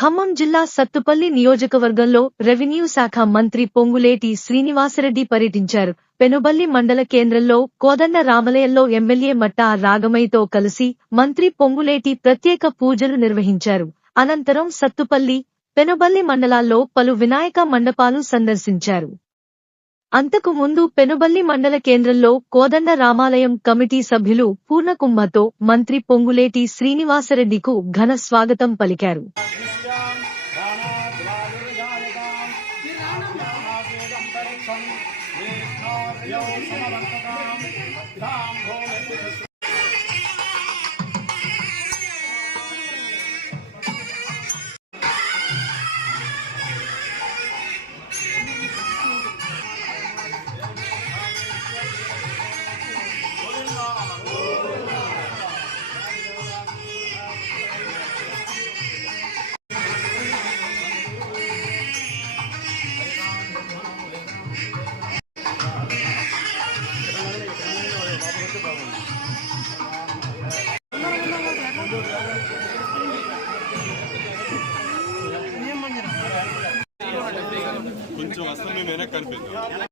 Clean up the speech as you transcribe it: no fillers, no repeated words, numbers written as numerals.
ఖమ్మం జిల్లా సత్తుపల్లి నియోజకవర్గంలో రెవెన్యూ శాఖ మంత్రి పొంగులేటి శ్రీనివాసరెడ్డి పర్యటించారు. పెనుబల్లి మండల కేంద్రంలో కోదండ రామాలయంలో ఎమ్మెల్యే మట్టా రాగమయ్యతో కలిసి మంత్రి పొంగులేటి ప్రత్యేక పూజలు నిర్వహించారు. అనంతరం సత్తుపల్లి, పెనుబల్లి మండలాల్లో పలు వినాయక మండపాలు సందర్శించారు. అంతకు ముందు పెనుబల్లి మండల కేంద్రంలో కోదండ రామాలయం కమిటీ సభ్యులు పూర్ణకుంభతో మంత్రి పొంగులేటి శ్రీనివాసరెడ్డికు ఘన స్వాగతం పలికారు. కొంచెం వస్తాం మేము వెనక్కి కనిపిద్దాం.